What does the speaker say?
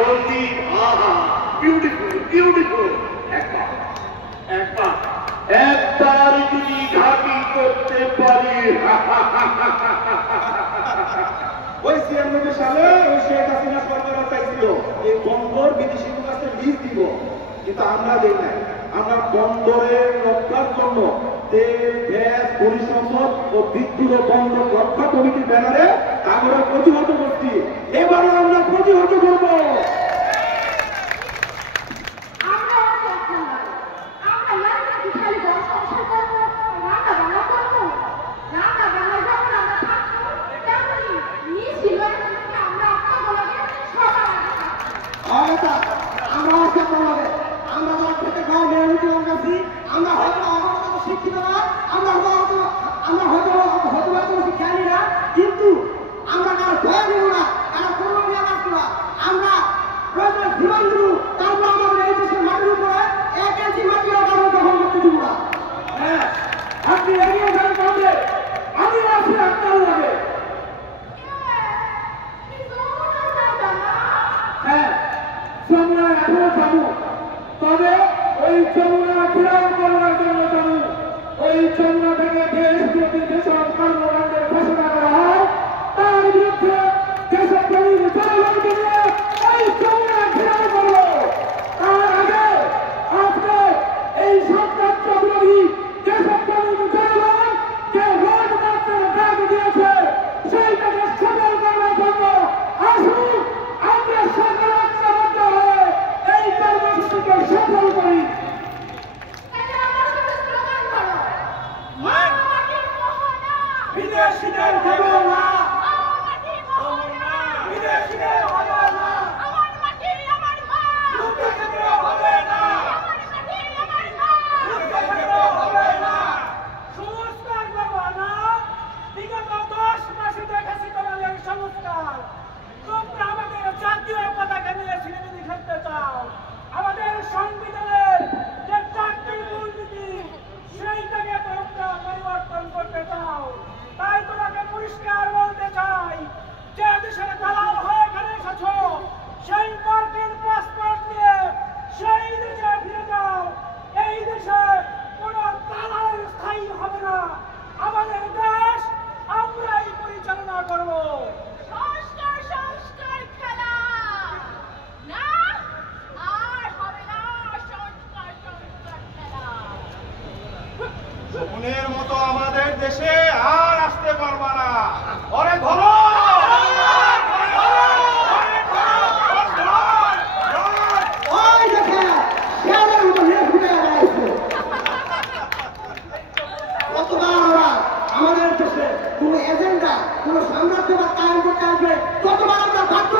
বলছি beautiful beautiful. একবার যদি ঘাটি করতে পারি। ওই 96 সালে ওই শেখ হাসিনা সরকার চাইছিল এই বন্দর বিদেশি কাছে লিজ দিব, কিন্তু আমরা দেই নাই। আমরা বন্দরের রক্ষার জন্য তেল গ্যাস পরিসম্পদ ও বিদ্যুৎ বন্দর রক্ষা কমিটির ব্যানারে আমরা প্রতিহত করছি। এবারও আমরা প্রতিহত করব। আমরা হয়তো শিক্ষিত না, আমরা হয়তো জ্ঞানী না, কিন্তু আমরা কারো ভয় দিব না, কারো কোনো রাখবো না। আমরা জীবন দিব, তারপর আমাদের এই দেশের মাটির উপরে 1 ইঞ্চি মাটি আমরা দখল করতে দিব না। হ্যাঁ, আপনি এগিয়ে যান বললে আমি আছি আপনার লাগে। হ্যাঁ, যমুনা এখনো যাবো, তবে ওই যমুনা ঘেরাও করার জন্য যাবো। ওই যমুনা থেকে দেশ যদি যেসব কর্মকাণ্ডের ঘোষণা করা হয় তার বিরুদ্ধে দেশপ্রেমিক জনগণকে নিয়ে ওই যমুনা ঘেরাও করবো। তার আগে আজকে এই সরকার বিরোধী দেশপ্রেমিক জনগণ যে ভোট মাত্র ডাক দিয়েছে সেইটাকে সফল করার জন্য আসুন আমরা সকলে ঐক্যবদ্ধ হয়ে এই কর্মসূচিকে সফল করি। বিদেশিদের দেব না, বিদেশিদের হবে না, লুটপাট হবে না, হবে না, সংস্কার করবো না। বিগত 10 মাসে দেখেছি তোমাদের সংস্কার। তোমরা আমাদের জাতীয় পতাকা নিয়ে সিনেমিনি খেলতে চাও। আমাদের সংবিধানের যে 4টি মূলনীতি সেইটাকে তোমরা পরিবর্তন করতে চাও। তাই তোমাকে পরিষ্কার বলতে চাই, যে দেশের দালাল হয়ে এখানে এসেছো সেই মার্কিন পাসপোর্ট নিয়ে সেই দেশে ফিরে যাও। এই দেশে কোনো দালাল স্থায়ী হবে না। আমাদের দেশ আমরাই পরিচালনা করবো। শকুনের মতো আমাদের দেশে আর আসতে পারবা না। ওরে ধরো, আমাদের দেশে কোন এজেন্ডা, কোন সাম্রাজ্যবাদ কায়েম করতে আসবে, ততবার আমরা বাধ্য